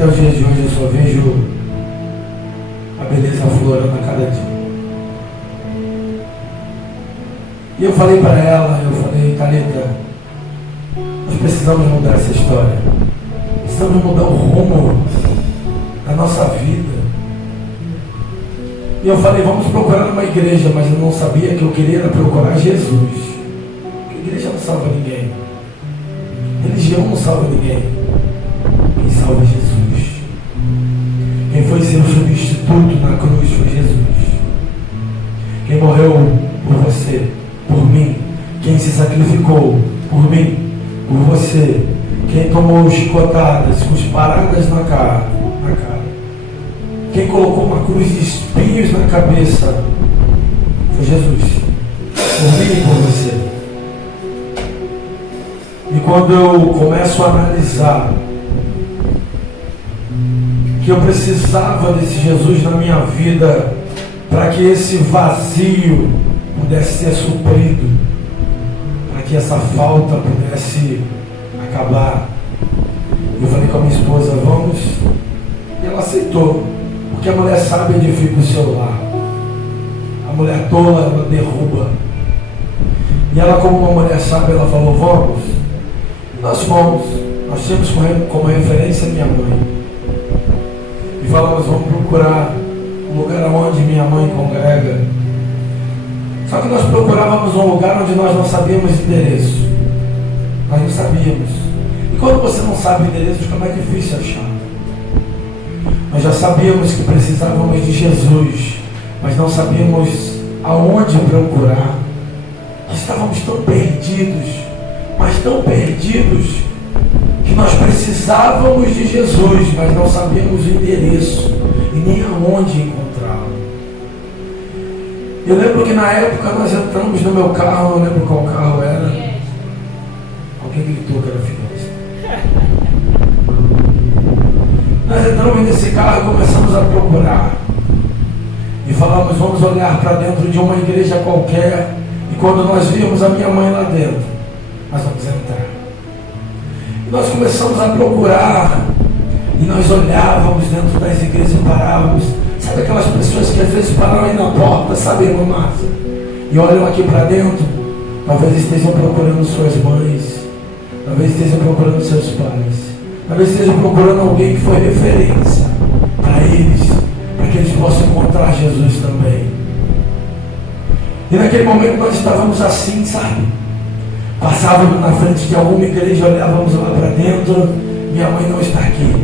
Até os dias de hoje eu só vejo a beleza aflorando a cada dia. E eu falei para ela, Thalita, nós precisamos mudar essa história. Precisamos mudar o rumo da nossa vida. E eu falei, vamos procurar uma igreja, mas eu não sabia que eu queria procurar Jesus. Porque igreja não salva ninguém. Religião não salva ninguém. Quem salva é Jesus. Quem foi seu substituto na cruz foi Jesus. Quem morreu por você, por mim. Quem se sacrificou por mim, por você. Quem tomou chicotadas, cusparadas na cara. Quem colocou uma cruz de espinhos na cabeça foi Jesus. Por mim e por você. E quando eu começo a analisar que eu precisava desse Jesus na minha vida para que esse vazio pudesse ser suprido, para que essa falta pudesse acabar, eu falei com a minha esposa, vamos, e ela aceitou, porque a mulher sábia edifica o seu lar, a mulher tola ela derruba, e ela, como uma mulher sábia, ela falou, vamos. Nós fomos, nós tínhamos como referência minha mãe. E falamos, vamos procurar um lugar onde minha mãe congrega. Só que nós procurávamos um lugar onde nós não sabíamos endereço. Nós não sabíamos. E quando você não sabe o endereço, fica mais difícil achar. Nós já sabíamos que precisávamos de Jesus, mas não sabíamos aonde procurar. Estávamos tão perdidos, mas tão perdidos, que nós precisávamos de Jesus, mas não sabíamos o endereço e nem aonde encontrá-lo. Eu lembro que na época nós entramos no meu carro, não lembro qual carro era. Alguém gritou que era finança. Nós entramos nesse carro e começamos a procurar. E falamos, vamos olhar para dentro de uma igreja qualquer. E quando nós vimos a minha mãe lá dentro, nós vamos entrar. E nós começamos a procurar. E nós olhávamos dentro das igrejas e parávamos. Sabe aquelas pessoas que às vezes param aí na porta, sabe, irmã Márcia? E olham aqui para dentro. Talvez estejam procurando suas mães. Talvez estejam procurando seus pais. Talvez estejam procurando alguém que foi referência para eles. Para que eles possam encontrar Jesus também. E naquele momento nós estávamos assim, sabe? Passávamos na frente de alguma igreja, olhávamos lá para dentro, minha mãe não está aqui.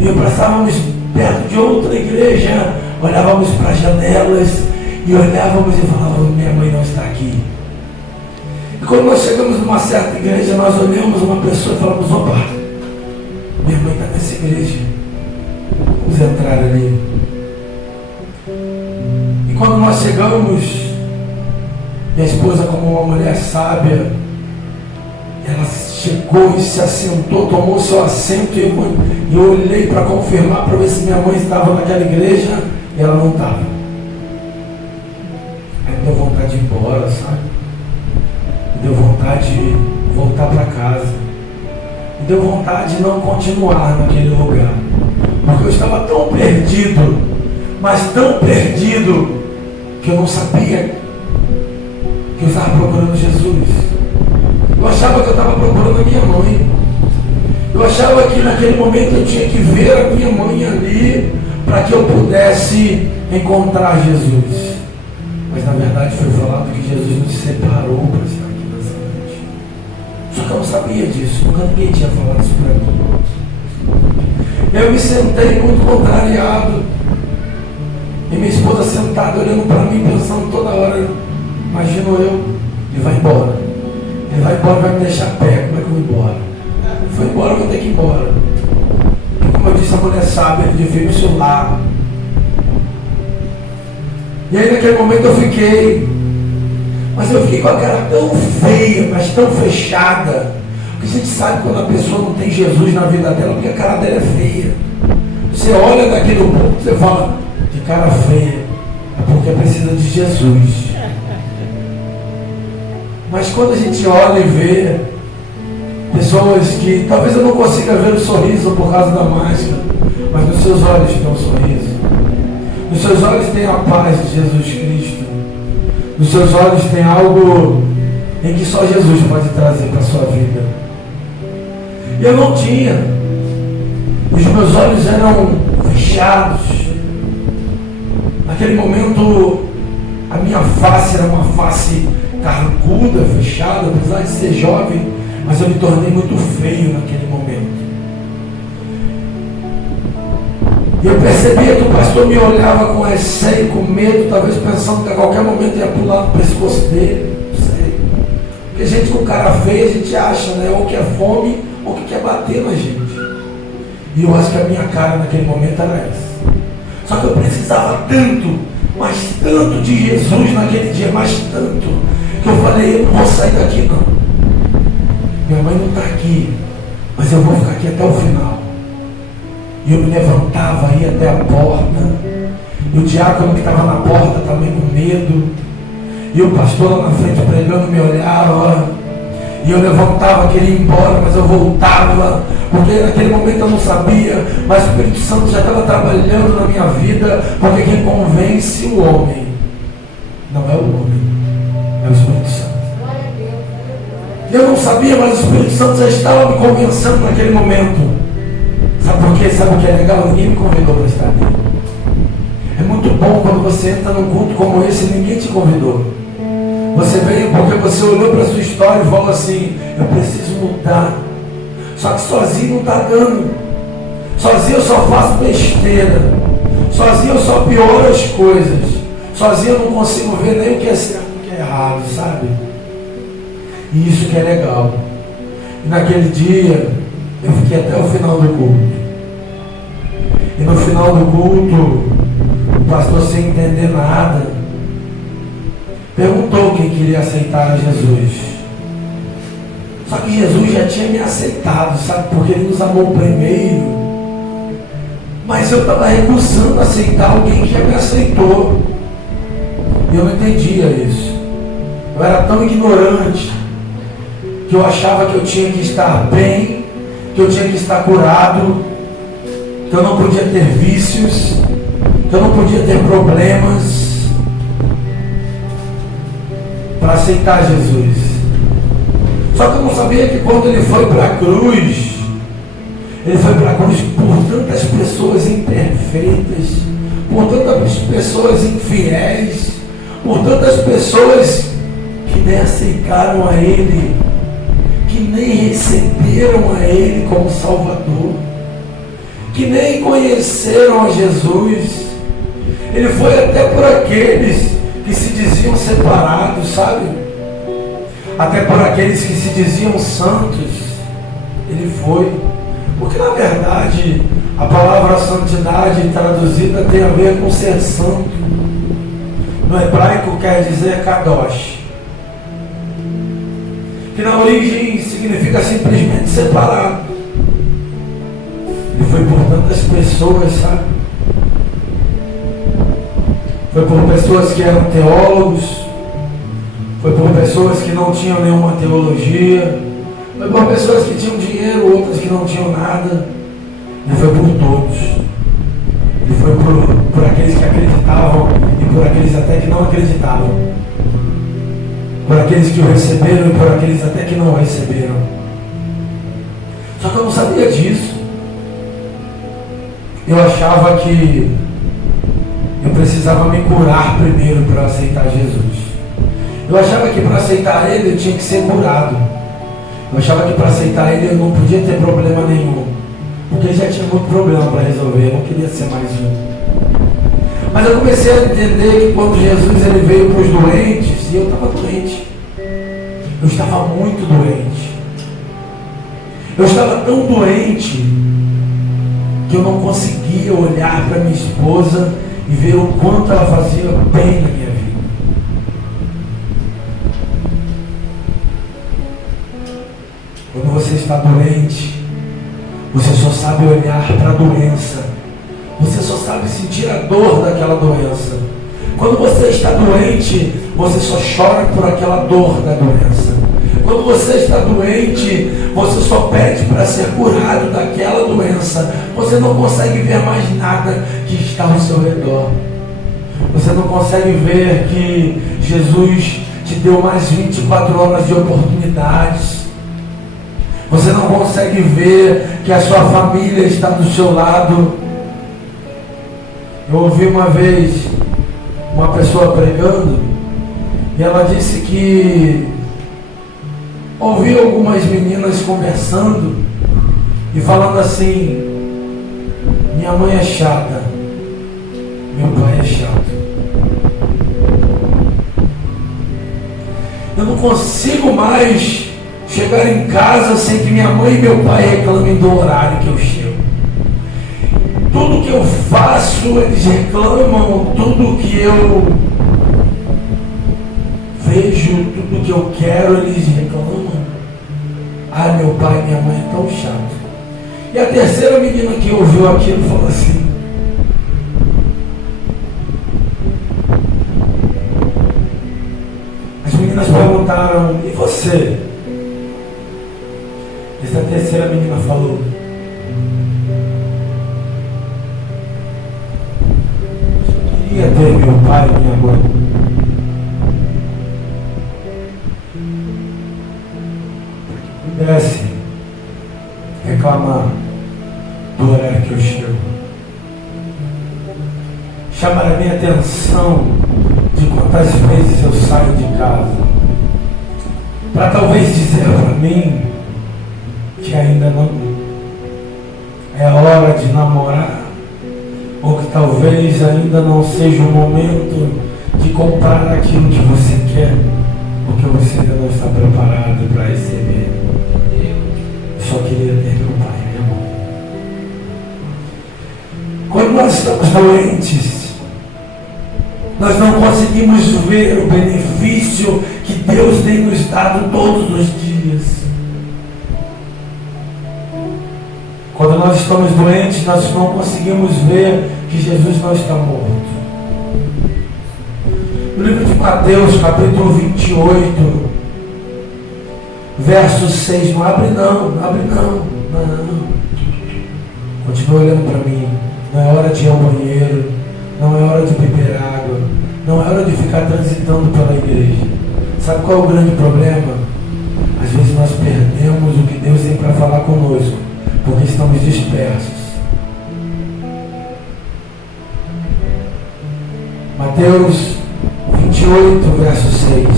E passávamos perto de outra igreja, olhávamos para as janelas e olhávamos e falávamos, minha mãe não está aqui. E quando nós chegamos numa certa igreja, nós olhamos uma pessoa e falamos, opa, minha mãe está nessa igreja, vamos entrar ali. E quando nós chegamos, minha esposa, como uma mulher sábia, ela chegou e se assentou, tomou seu assento e eu olhei para confirmar, para ver se minha mãe estava naquela igreja e ela não estava. Aí me deu vontade de ir embora, sabe? Me deu vontade de voltar para casa. Me deu vontade de não continuar naquele lugar. Porque eu estava tão perdido, mas tão perdido, que eu não sabia que eu estava procurando Jesus. Eu achava que eu estava procurando a minha mãe. Eu achava que naquele momento eu tinha que ver a minha mãe ali para que eu pudesse encontrar Jesus. Mas na verdade foi falado que Jesus nos separou para estar aqui nessa noite. Só que eu não sabia disso, nunca ninguém tinha falado isso para mim. Eu me sentei muito contrariado. E minha esposa sentada olhando para mim, pensando toda hora, imagino eu, ele vai embora. Ele vai embora, vai me deixar pé, como é que eu vou embora? Foi embora, eu vou ter que ir embora. E como eu disse, a mulher sábia, ele veio o seu lar. E aí naquele momento eu fiquei, mas eu fiquei com a cara tão feia, mas tão fechada. Porque a gente sabe quando a pessoa não tem Jesus na vida dela, porque a cara dela é feia. Você olha daquele ponto, você fala, de cara feia, é porque precisa de Jesus. Mas quando a gente olha e vê, Pessoas que talvez eu não consiga ver o sorriso por causa da máscara, mas nos seus olhos tem um sorriso. Nos seus olhos tem a paz de Jesus Cristo. Nos seus olhos tem algo em que só Jesus pode trazer para a sua vida. E eu não tinha. Os meus olhos eram fechados. Naquele momento, a minha face era uma face carrancuda, fechada, apesar de ser jovem, mas eu me tornei muito feio naquele momento. E eu percebia que o pastor me olhava com receio, com medo, talvez pensando que a qualquer momento ia pular no pescoço dele. Não sei. Porque gente com cara feia, a gente acha, né? Ou que é fome, ou que quer bater na gente. E eu acho que a minha cara naquele momento era essa. Só que eu precisava tanto, mas tanto de Jesus naquele dia, mas tanto, que eu falei, eu não vou sair daqui não. Minha mãe não está aqui, mas eu vou ficar aqui até o final. E eu me levantava, ia até a porta. E o diácono que estava na porta também com medo. E o pastor lá na frente pregando me olhava. E eu levantava, queria ir embora, mas eu voltava. Porque naquele momento eu não sabia, mas o Espírito Santo já estava trabalhando na minha vida. Porque quem convence o homem não é o homem, é o Espírito Santo. Eu não sabia, mas o Espírito Santo já estava me convencendo naquele momento. Sabe por quê? Sabe o que é legal? Ninguém me convidou para estar ali. É muito bom quando você entra num culto como esse e ninguém te convidou. Você veio porque você olhou para a sua história e falou assim, eu preciso mudar. Só que sozinho não está dando. Sozinho eu só faço besteira. Sozinho eu só pioro as coisas. Sozinho eu não consigo ver nem o que é certo e o que é errado, sabe? E isso que é legal. E naquele dia, eu fiquei até o final do culto. E no final do culto, o pastor, sem entender nada, perguntou quem queria aceitar a Jesus. Só que Jesus já tinha me aceitado, sabe? Porque Ele nos amou primeiro. Mas eu estava recusando aceitar alguém que já me aceitou. E eu não entendia isso. Eu era tão ignorante que eu achava que eu tinha que estar bem, que eu tinha que estar curado, que eu não podia ter vícios, que eu não podia ter problemas para aceitar Jesus. Só que eu não sabia que quando Ele foi para a cruz, Ele foi para a cruz por tantas pessoas imperfeitas, por tantas pessoas infiéis, por tantas pessoas que nem aceitaram a Ele, que nem receberam a Ele como Salvador, que nem conheceram a Jesus. Ele foi até por aqueles que se diziam separados, sabe? Até por aqueles que se diziam santos. Ele foi. Porque na verdade a palavra santidade traduzida tem a ver com ser santo. No hebraico quer dizer kadosh, que na origem significa simplesmente separado. Ele foi por tantas pessoas, sabe? Foi por pessoas que eram teólogos, foi por pessoas que não tinham nenhuma teologia, foi por pessoas que tinham dinheiro, outras que não tinham nada. Ele foi por todos. Ele foi por aqueles que acreditavam e por aqueles até que não acreditavam. Por aqueles que o receberam e por aqueles até que não o receberam. Só que eu não sabia disso. Eu achava que eu precisava me curar primeiro para aceitar Jesus. Eu achava que para aceitar Ele eu tinha que ser curado. Eu achava que para aceitar Ele eu não podia ter problema nenhum, porque já tinha muito problema para resolver, eu não queria ser mais um. Mas eu comecei a entender que quando Jesus ele veio para os doentes, e eu estava doente. Eu estava muito doente. Eu estava tão doente que eu não conseguia olhar para minha esposa e ver o quanto ela fazia bem na minha vida. Quando você está doente, você só sabe olhar para a doença. Você só sabe sentir a dor daquela doença. Quando você está doente, você só chora por aquela dor da doença. Quando você está doente, você só pede para ser curado daquela doença. Você não consegue ver mais nada que está ao seu redor. Você não consegue ver que Jesus te deu mais 24 horas de oportunidades. Você não consegue ver que a sua família está do seu lado. Eu ouvi uma vez uma pessoa pregando e ela disse que ouviu algumas meninas conversando e falando assim: minha mãe é chata, meu pai é chato. Eu não consigo mais chegar em casa sem que minha mãe e meu pai reclamem do horário que eu chego. Tudo que eu faço, eles reclamam. Tudo que eu vejo, tudo que eu quero, eles reclamam. Ah, meu pai e minha mãe é tão chato. E a terceira menina que ouviu aquilo falou assim: as meninas perguntaram: e você? Essa terceira menina falou: eu queria ter meu pai e minha mãe. Pudesse reclamar do horário que eu chego, chamar a minha atenção de quantas vezes eu saio de casa, para talvez dizer para mim que ainda não é hora de namorar, ou que talvez ainda não seja o momento de comprar aquilo que você quer, porque você ainda não está preparado para receber. Eu só queria ter meu pai e minha mãe. Quando nós estamos doentes, nós não conseguimos ver o benefício que Deus tem nos dado todos os dias. Quando nós estamos doentes, nós não conseguimos ver que Jesus não está morto. No livro de Mateus, capítulo 28, verso 6, não abre não. Continua olhando para mim. Não é hora de ir ao banheiro, não é hora de beber água, não é hora de ficar transitando pela igreja. Sabe qual é o grande problema? Às vezes nós perdemos o que Deus tem para falar conosco, porque estamos dispersos. Mateus 28, verso 6.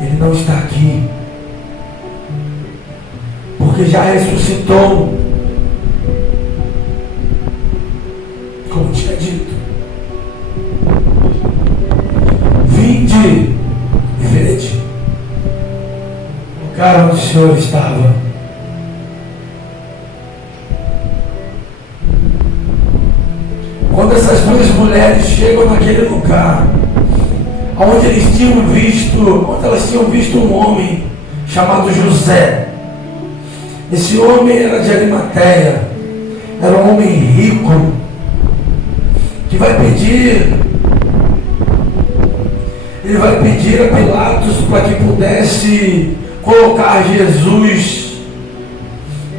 Ele não está aqui, porque já ressuscitou, como tinha dito. Vinde e vede o lugar onde o Senhor estava. Quando essas duas mulheres chegam naquele lugar, onde elas tinham visto um homem chamado José. Esse homem era de Arimateia, era um homem rico, que ele vai pedir a Pilatos para que pudesse colocar Jesus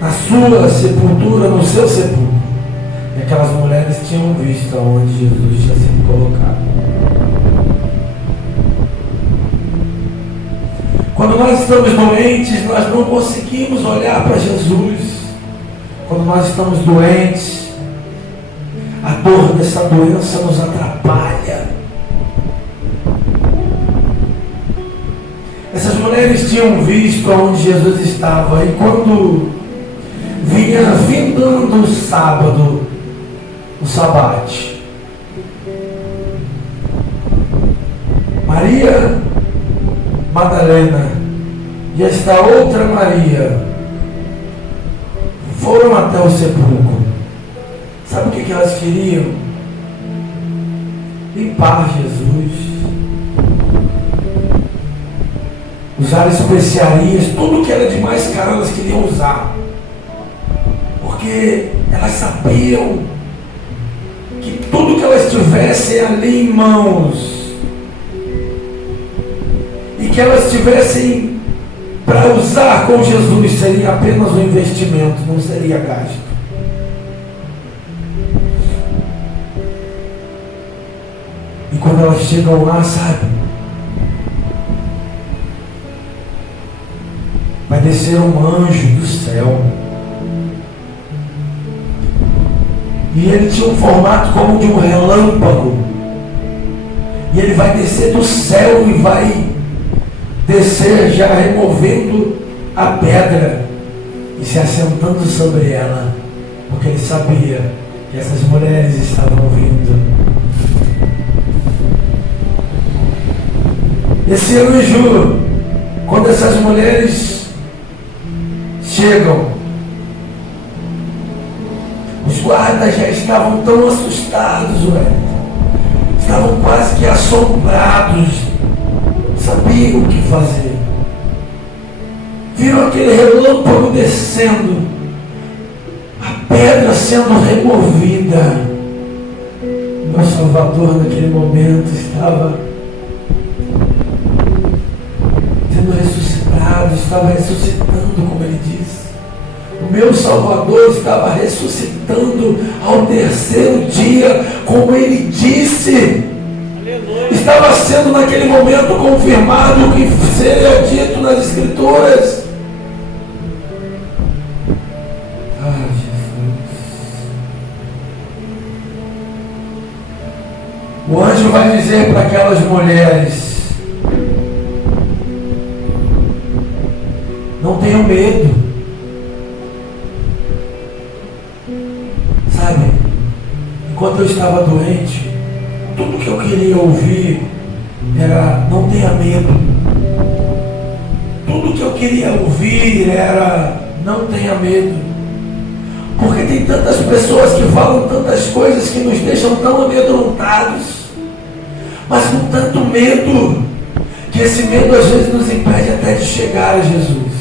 na sua sepultura, no seu sepulcro. E aquelas mulheres tinham visto onde Jesus tinha sido colocado. Quando nós estamos doentes, nós não conseguimos olhar para Jesus. Quando nós estamos doentes, a dor dessa doença nos atrapalha. Essas mulheres tinham visto onde Jesus estava, e quando vinha findando o sábado, o sabate, Maria Madalena e esta outra Maria foram até o sepulcro. Sabe o que elas queriam? Limpar Jesus, usar especiarias, tudo que era de mais caro elas queriam usar, porque elas sabiam que tudo que elas tivessem ali em mãos, que elas tivessem para usar com Jesus seria apenas um investimento, não seria gasto. E quando elas chegam lá, sabe, vai descer um anjo do céu. E ele tinha um formato como de um relâmpago. E ele vai descer do céu e vai descer já removendo a pedra e se assentando sobre ela, porque ele sabia que essas mulheres estavam vindo. Esse anjo, quando essas mulheres chegam, os guardas já estavam tão assustados, estavam quase que assombrados, sabiam o que fazer. Viram aquele relâmpago descendo, a pedra sendo removida. Meu Salvador naquele momento estava sendo ressuscitado, estava ressuscitando, como ele disse. O meu Salvador estava ressuscitando ao terceiro dia, como ele disse. Aleluia. Estava sendo naquele momento confirmado o que seria dito nas Escrituras. Ah, Jesus. O anjo vai dizer para aquelas mulheres: não tenham medo. Sabe, enquanto eu estava doente, tudo que eu queria ouvir era: não tenha medo. Tudo que eu queria ouvir era: não tenha medo. Porque tem tantas pessoas que falam tantas coisas que nos deixam tão amedrontados, mas com tanto medo, que esse medo às vezes nos impede até de chegar a Jesus.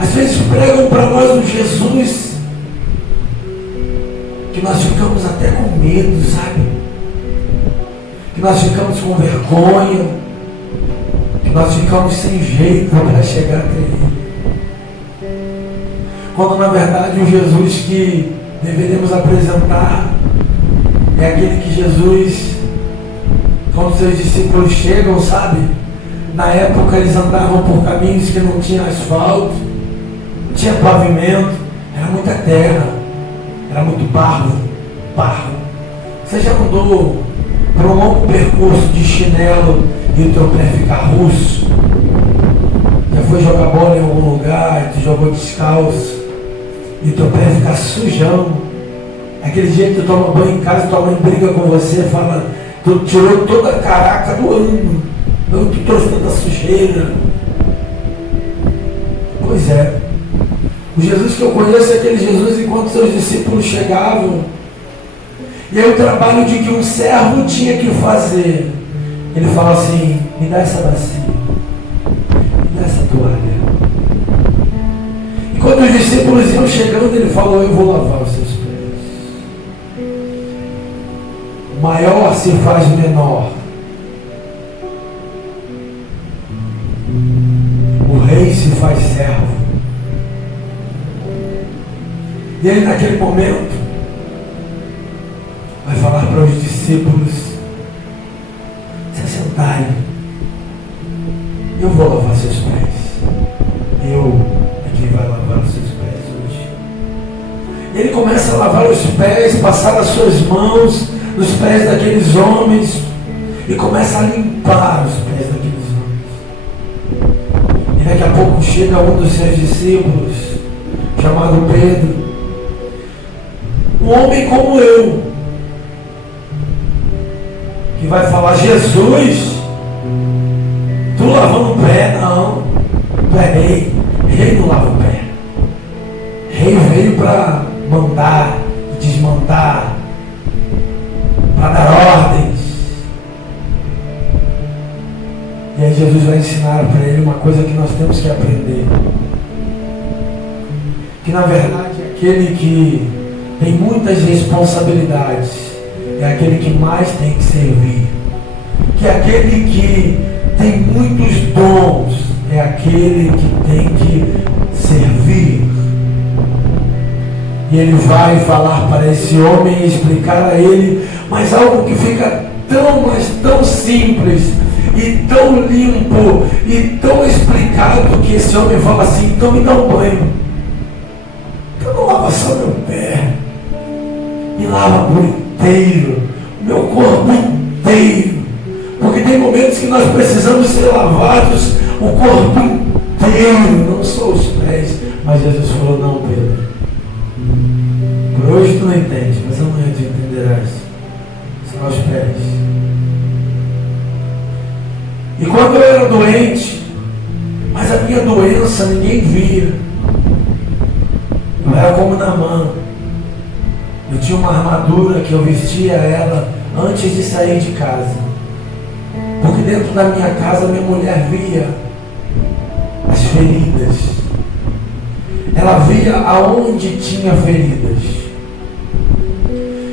Às vezes pregam para nós um Jesus que nós ficamos até com medo, sabe? Que nós ficamos com vergonha, que nós ficamos sem jeito para chegar até Ele. Quando na verdade o Jesus que deveríamos apresentar é aquele que Jesus, quando seus discípulos chegam, sabe? Na época eles andavam por caminhos que não tinha asfalto, não tinha pavimento, era muita terra, era muito barro. Você já andou por um longo percurso de chinelo e o teu pé fica russo? Já foi jogar bola em algum lugar e tu jogou descalço e o teu pé fica sujão? Aquele dia que tu toma banho em casa, tua mãe briga com você, fala: tu tirou toda a caraca do ano, não, tu trouxe tanta sujeira. Pois é, o Jesus que eu conheço é aquele Jesus enquanto seus discípulos chegavam, e aí o trabalho de que um servo tinha que fazer, ele fala assim: me dá essa bacia, me dá essa toalha. E quando os discípulos iam chegando, ele falou: eu vou lavar os seus pés. O maior se faz menor. O rei se faz servo. E ele naquele momento vai falar para os discípulos se assentarem. Eu vou lavar seus pés. Eu é quem vai lavar os seus pés hoje. E ele começa a lavar os pés, passar as suas mãos nos pés daqueles homens e começa a limpar os pés daqueles homens. E daqui a pouco chega um dos seus discípulos, chamado Pedro, um homem como eu, que vai falar: Jesus, tu lavando o pé? Não, tu é rei. Rei não lava o pé. Rei veio para mandar e desmandar, para dar ordens. E aí Jesus vai ensinar para ele uma coisa que nós temos que aprender, que na verdade aquele que tem muitas responsabilidades é aquele que mais tem que servir, que é aquele que tem muitos dons é aquele que tem que servir. E ele vai falar para esse homem e explicar a ele, mas algo que fica mas tão simples e tão limpo e tão explicado, que esse homem fala assim: então me dá um banho, então não lava só meu pé, me lava por inteiro, meu corpo inteiro, porque tem momentos que nós precisamos ser lavados o corpo inteiro, não só os pés. Mas Jesus falou: não, Pedro, por hoje tu não entende, mas amanhã tu entenderás. São os pés. E quando eu era doente, mas a minha doença ninguém via, eu era como Naamã. Eu tinha uma armadura que eu vestia ela antes de sair de casa, porque dentro da minha casa minha mulher via as feridas, ela via aonde tinha feridas,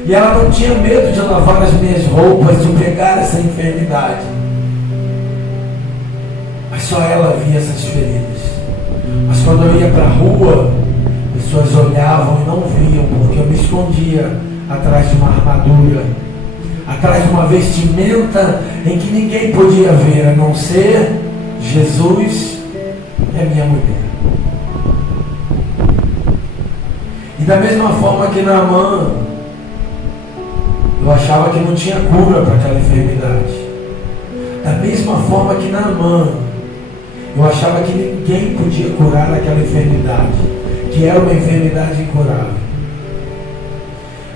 e ela não tinha medo de lavar as minhas roupas, de pegar essa enfermidade, mas só ela via essas feridas. Mas quando eu ia para a rua, pessoas olhavam e não viam, porque eu me escondia atrás de uma armadura, atrás de uma vestimenta em que ninguém podia ver, a não ser Jesus e a minha mulher. E da mesma forma que Naamã, eu achava que não tinha cura para aquela enfermidade. Da mesma forma que Naamã, eu achava que ninguém podia curar aquela enfermidade, que era uma enfermidade incurável.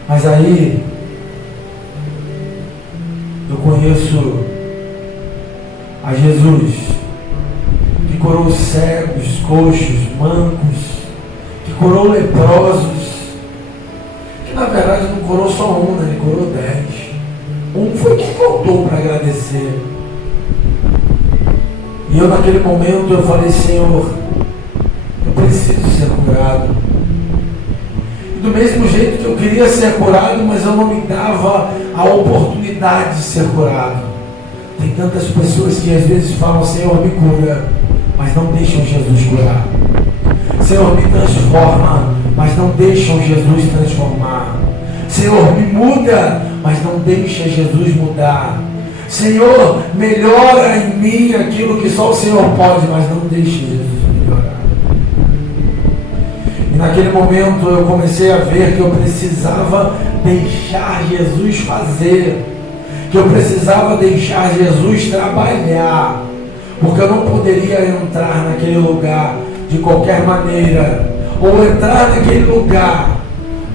Mas aí, eu conheço a Jesus, que curou cegos, coxos, mancos, que curou leprosos, que na verdade não curou só um, né? Ele curou 10. Um foi quem voltou para agradecer. E eu naquele momento eu falei: Senhor, eu preciso ser curado. E do mesmo jeito que eu queria ser curado, mas eu não me dava a oportunidade de ser curado. Tem tantas pessoas que às vezes falam: Senhor, me cura, mas não deixam Jesus curar. Senhor, me transforma, mas não deixam Jesus transformar. Senhor, me muda, mas não deixa Jesus mudar. Senhor, melhora em mim aquilo que só o Senhor pode, mas não deixe Jesus melhorar. E naquele momento eu comecei a ver que eu precisava deixar Jesus fazer, que eu precisava deixar Jesus trabalhar, porque eu não poderia entrar naquele lugar de qualquer maneira, ou entrar naquele lugar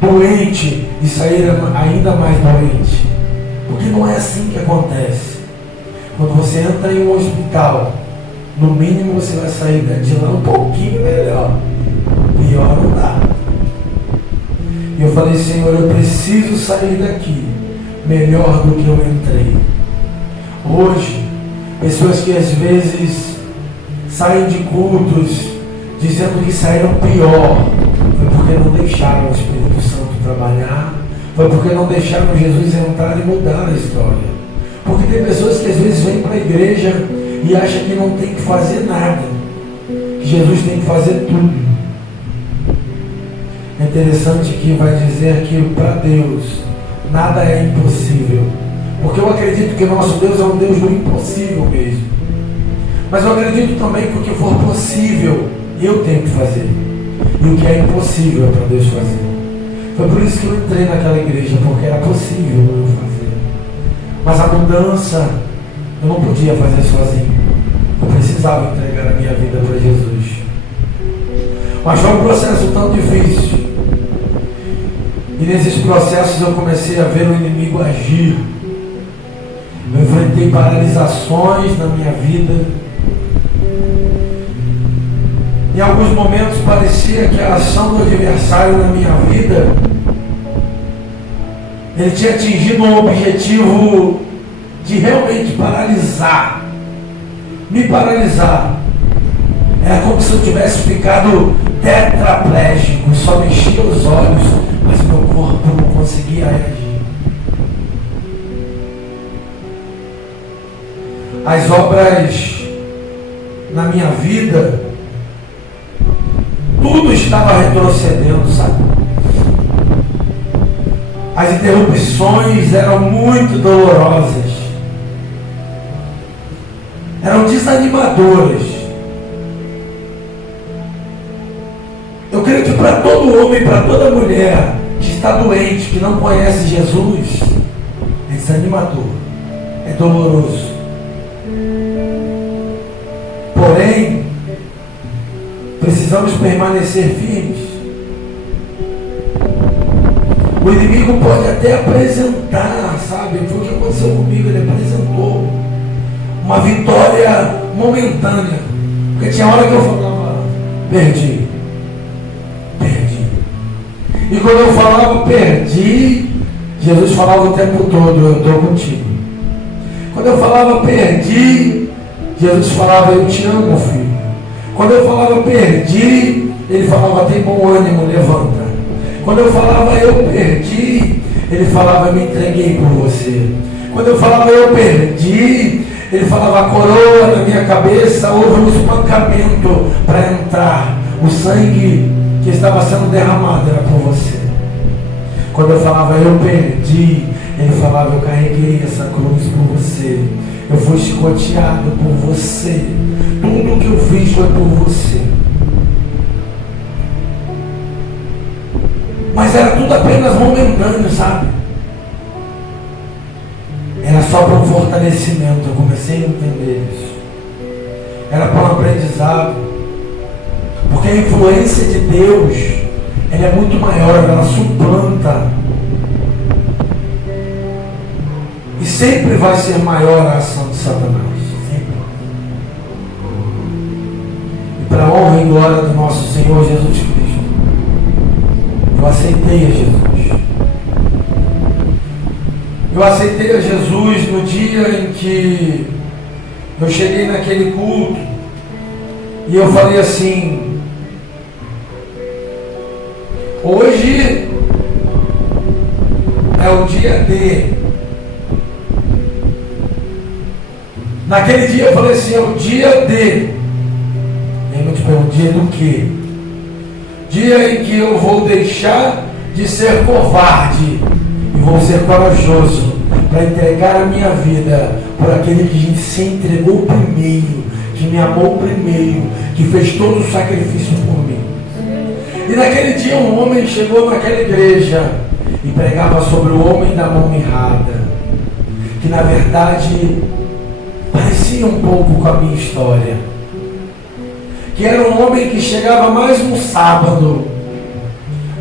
doente e sair ainda mais doente. Porque não é assim que acontece. Quando você entra em um hospital, no mínimo você vai sair de lá um pouquinho melhor. Pior não dá. E eu falei: Senhor, eu preciso sair daqui melhor do que eu entrei. Hoje, pessoas que às vezes saem de cultos dizendo que saíram pior, foi porque não deixaram o Espírito Santo trabalhar, foi porque não deixaram Jesus entrar e mudar a história. Porque tem pessoas que às vezes vêm para a igreja e acham que não tem que fazer nada, que Jesus tem que fazer tudo. É interessante que vai dizer que para Deus nada é impossível, porque eu acredito que nosso Deus é um Deus do impossível mesmo. Mas eu acredito também que o que for possível eu tenho que fazer, e o que é impossível é para Deus fazer. Foi por isso que eu entrei naquela igreja, porque era possível eu fazer. Mas a mudança eu não podia fazer sozinho. Eu precisava entregar a minha vida para Jesus. Mas foi um processo tão difícil. E nesses processos eu comecei a ver o inimigo agir. Eu enfrentei paralisações na minha vida. Em alguns momentos parecia que a ação do adversário na minha vida, ele tinha atingido um objetivo de realmente paralisar, me paralisar. Era como se eu tivesse ficado tetraplégico, só mexia os olhos, mas meu corpo não conseguia reagir. as obras na minha vida, tudo estava retrocedendo, sabe? As interrupções eram muito dolorosas, eram desanimadoras. Eu creio que para todo homem, para toda mulher que está doente, que não conhece Jesus, é desanimador, é doloroso. Porém, precisamos permanecer firmes. O inimigo pode até apresentar, sabe? Foi o que aconteceu comigo, ele apresentou uma vitória momentânea. Porque tinha hora que eu falava, perdi. E quando eu falava, perdi, Jesus falava o tempo todo, eu estou contigo. Quando eu falava, perdi, Jesus falava, eu te amo, filho. Quando eu falava, perdi, ele falava, tem bom ânimo, levanta. Quando eu falava, eu perdi, ele falava, eu me entreguei por você. Quando eu falava, eu perdi, ele falava, a coroa na minha cabeça, houve um espancamento para entrar. O sangue que estava sendo derramado era por você. Quando eu falava, eu perdi, ele falava, eu carreguei essa cruz por você. Eu fui chicoteado por você. Tudo que eu fiz foi por você. Mas era tudo apenas momentâneo, sabe? Era só para um fortalecimento. Eu comecei a entender isso. Era para um aprendizado. Porque a influência de Deus, ela é muito maior, ela suplanta. E sempre vai ser maior a ação de Satanás. Sempre. E para a honra e glória do nosso Senhor Jesus Cristo, eu aceitei a Jesus. Eu aceitei a Jesus no dia em que eu cheguei naquele culto e eu falei assim, hoje é o dia D. Naquele dia eu falei assim, é o dia D. Aí eu te pergunto, dia do quê? Dia em que eu vou deixar de ser covarde e vou ser corajoso para entregar a minha vida por aquele que se entregou primeiro, que me amou primeiro, que fez todo o sacrifício por mim. E naquele dia um homem chegou naquela igreja e pregava sobre o homem da mão mirrada, que na verdade parecia um pouco com a minha história. Que era um homem que chegava mais um sábado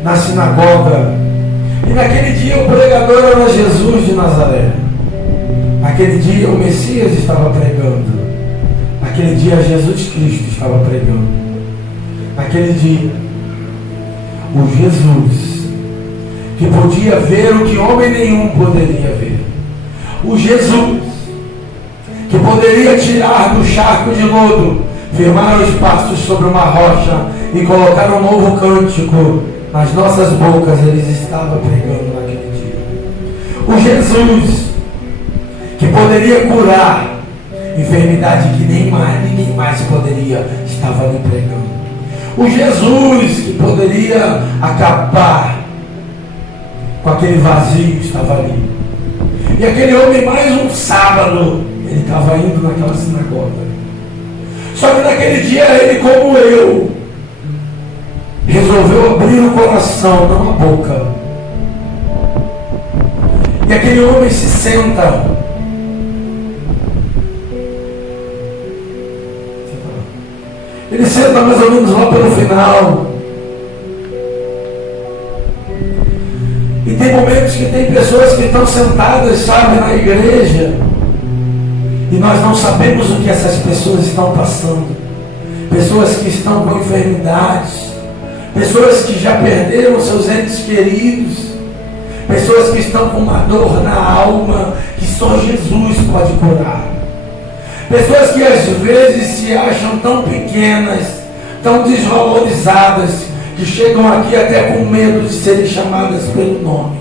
na sinagoga. E naquele dia o pregador era Jesus de Nazaré. Naquele dia o Messias estava pregando. Naquele dia Jesus Cristo estava pregando. Naquele dia o Jesus que podia ver o que homem nenhum poderia ver. O Jesus que poderia tirar do charco de lodo, firmar os passos sobre uma rocha e colocar um novo cântico nas nossas bocas, eles estavam pregando naquele dia. O Jesus que poderia curar enfermidade que ninguém mais poderia, estava ali pregando. O Jesus que poderia acabar com aquele vazio, estava ali. E aquele homem, mais um sábado, ele estava indo naquela sinagoga. Só que naquele dia ele, como eu, resolveu abrir o coração, não a boca. E aquele homem se senta. Ele senta mais ou menos lá pelo final. E tem momentos que tem pessoas que estão sentadas, sabe, na igreja. E nós não sabemos o que essas pessoas estão passando. Pessoas que estão com enfermidades. Pessoas que já perderam seus entes queridos. Pessoas que estão com uma dor na alma que só Jesus pode curar. Pessoas que às vezes se acham tão pequenas, tão desvalorizadas, que chegam aqui até com medo de serem chamadas pelo nome.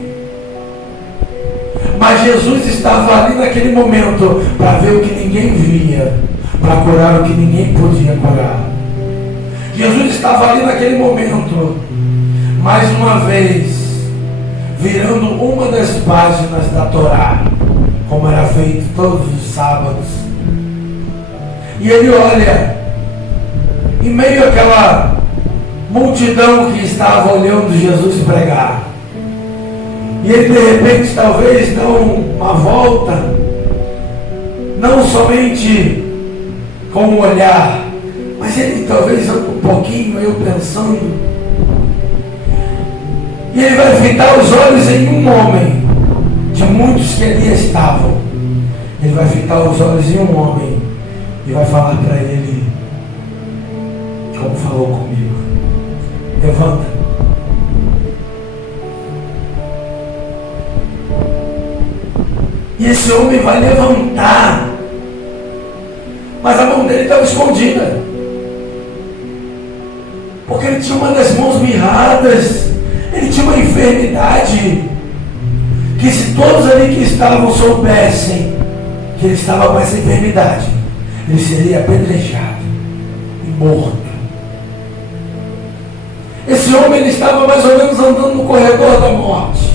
Mas Jesus estava ali naquele momento para ver o que ninguém via, para curar o que ninguém podia curar. Jesus estava ali naquele momento, mais uma vez, virando uma das páginas da Torá, como era feito todos os sábados. E ele olha, em meio àquela multidão que estava olhando Jesus pregar, e ele de repente talvez dá uma volta, não somente com o olhar, mas ele talvez um pouquinho, eu pensando, e ele vai fitar os olhos em um homem, de muitos que ali estavam. Ele vai fitar os olhos em um homem e vai falar para ele, como falou comigo: levanta. E esse homem vai levantar, mas a mão dele estava escondida, porque ele tinha uma das mãos mirradas, ele tinha uma enfermidade, que se todos ali que estavam soubessem que ele estava com essa enfermidade, ele seria apedrejado e morto. Esse homem, ele estava mais ou menos andando no corredor da morte.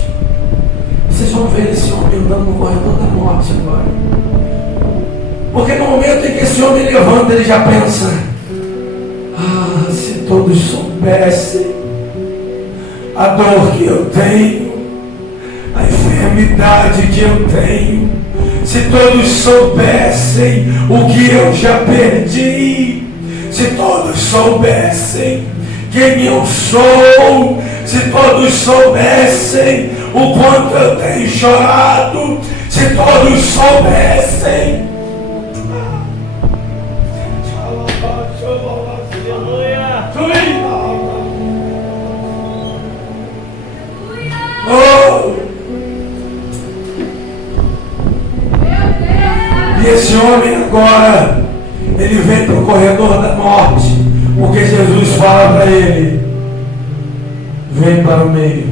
Vocês vão ver esse homem andando no corredor da morte agora. Porque no momento em que esse homem levanta, ele já pensa: ah, se todos soubessem a dor que eu tenho, a enfermidade que eu tenho, se todos soubessem o que eu já perdi, se todos soubessem quem eu sou, se todos soubessem o quanto eu tenho chorado, se todos soubessem. Oh! E esse homem agora, ele vem para o corredor da morte, porque Jesus fala para ele: vem para o meio,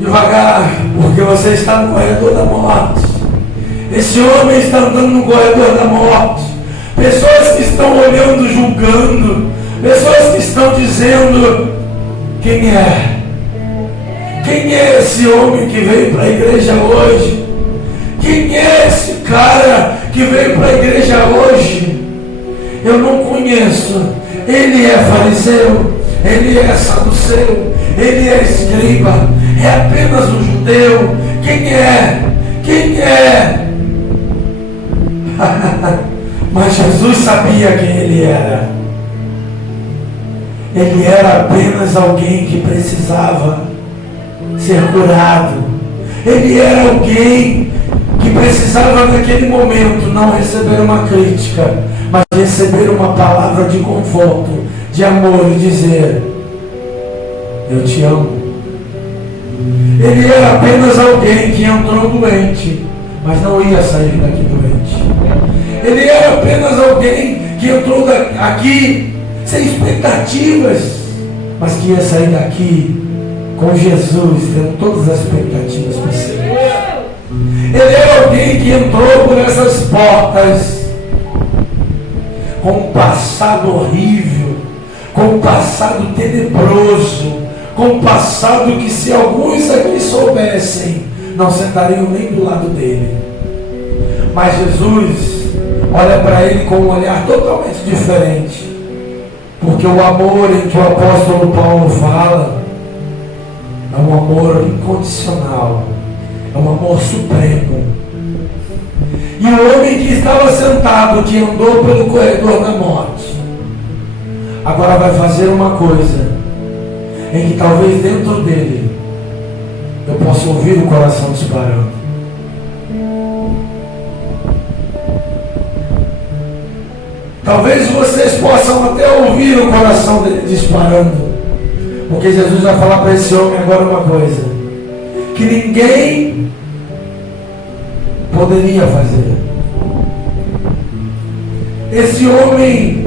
devagar, porque você está no corredor da morte. Esse homem está andando no corredor da morte. Pessoas que estão olhando, julgando, pessoas que estão dizendo: quem é? Quem é esse homem que veio para a igreja hoje? Quem é esse cara que veio para a igreja hoje? Eu não conheço. Ele é fariseu, ele é saduceu, ele é escriba, é apenas um judeu. Quem é? Quem é? Mas Jesus sabia quem ele era. Ele era apenas alguém que precisava ser curado. Ele era alguém que precisava naquele momento não receber uma crítica, mas receber uma palavra de conforto, de amor, e dizer: eu te amo. Ele era apenas alguém que entrou doente, mas não ia sair daqui doente. Ele era apenas alguém que entrou aqui sem expectativas, mas que ia sair daqui com Jesus, tendo todas as expectativas possíveis. Ele era alguém que entrou por essas portas com um passado horrível, com um passado tenebroso, com um passado que, se alguns aqui soubessem, não sentariam nem do lado dele. Mas Jesus olha para ele com um olhar totalmente diferente, porque o amor em que o apóstolo Paulo fala é um amor incondicional, é um amor supremo. E o homem que estava sentado, que andou pelo corredor da morte, agora vai fazer uma coisa em que talvez dentro dele eu possa ouvir o coração disparando. Talvez vocês possam até ouvir o coração dele disparando, porque Jesus vai falar para esse homem agora uma coisa que ninguém poderia fazer. Esse homem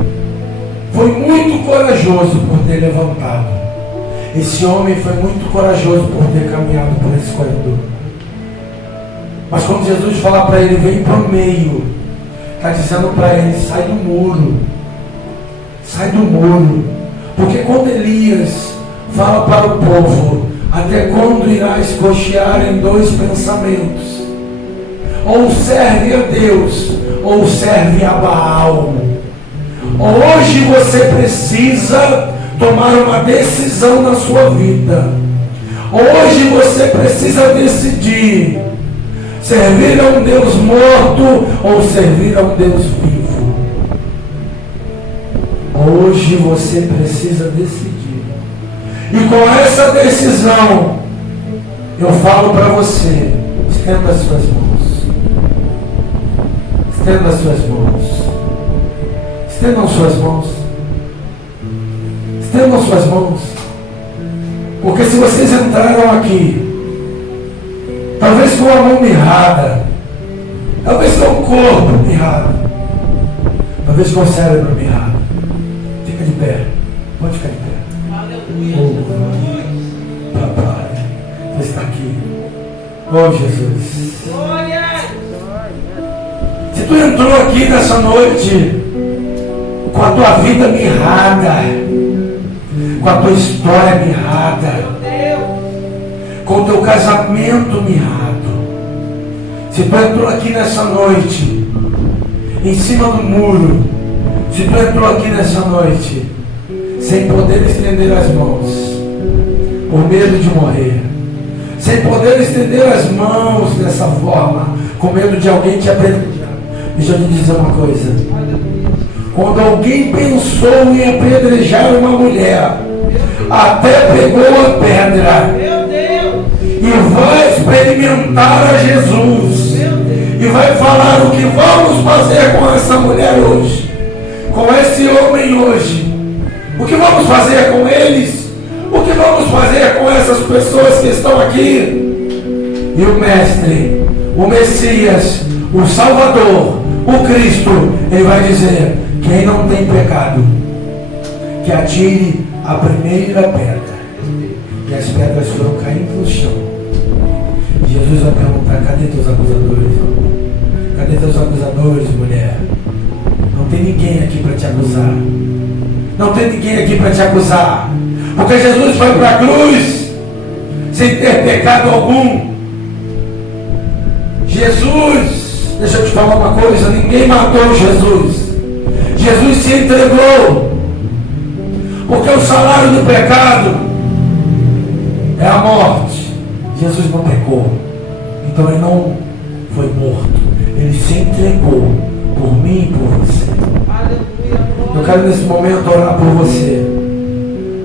foi muito corajoso por ter levantado. Esse homem foi muito corajoso por ter caminhado por esse corredor. Mas quando Jesus fala para ele, vem para o meio, está dizendo para ele, sai do muro. Sai do muro. Porque quando Elias fala para o povo, até quando irás cochear em dois pensamentos? Ou serve a Deus, ou serve a Baal. Hoje você precisa tomar uma decisão na sua vida. Hoje você precisa decidir servir a um Deus morto ou servir a um Deus vivo. Hoje você precisa decidir. E com essa decisão, eu falo para você, estenda as suas mãos. Estenda as suas mãos. Estendam suas mãos. Estendam suas mãos. Porque se vocês entraram aqui, talvez com a mão mirrada, talvez com o corpo mirrado, talvez com o cérebro mirrado, fica de pé. Pode ficar de pé. Oh, papai, você está aqui. Oh, Jesus. Se tu entrou aqui nessa noite com a tua vida mirrada, com a tua história mirrada, com o teu casamento mirrado, se tu entrou aqui nessa noite em cima do muro, se tu entrou aqui nessa noite sem poder estender as mãos, por medo de morrer, sem poder estender as mãos dessa forma, com medo de alguém te apedrejar, deixa eu te dizer uma coisa. Quando alguém pensou em apedrejar uma mulher, até pegou a pedra e vai experimentar a Jesus e vai falar o que vamos fazer com essa mulher hoje, com esse homem hoje, o que vamos fazer com eles, o que vamos fazer com essas pessoas que estão aqui. E o Mestre, o Messias, o Salvador, o Cristo, ele vai dizer: quem não tem pecado, que atire a primeira pedra. E as pedras foram caindo no chão. E Jesus vai perguntar: cadê teus acusadores? Cadê teus acusadores, mulher? Não tem ninguém aqui para te acusar. Não tem ninguém aqui para te acusar. Porque Jesus foi para a cruz sem ter pecado algum. Jesus, deixa eu te falar uma coisa, ninguém matou Jesus. Jesus se entregou. Porque o salário do pecado é a morte. Jesus não pecou. Então ele não foi morto. Ele se entregou por mim e por você. Eu quero nesse momento orar por você.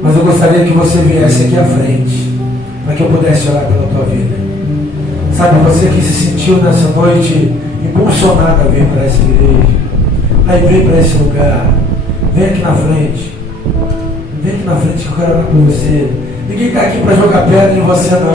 Mas eu gostaria que você viesse aqui à frente, para que eu pudesse orar pela tua vida. Sabe, você que se sentiu nessa noite impulsionado a vir para essa igreja, aí vem para esse lugar, vem aqui na frente. Vem aqui na frente que eu quero orar por você. Ninguém está aqui para jogar pedra em você, não.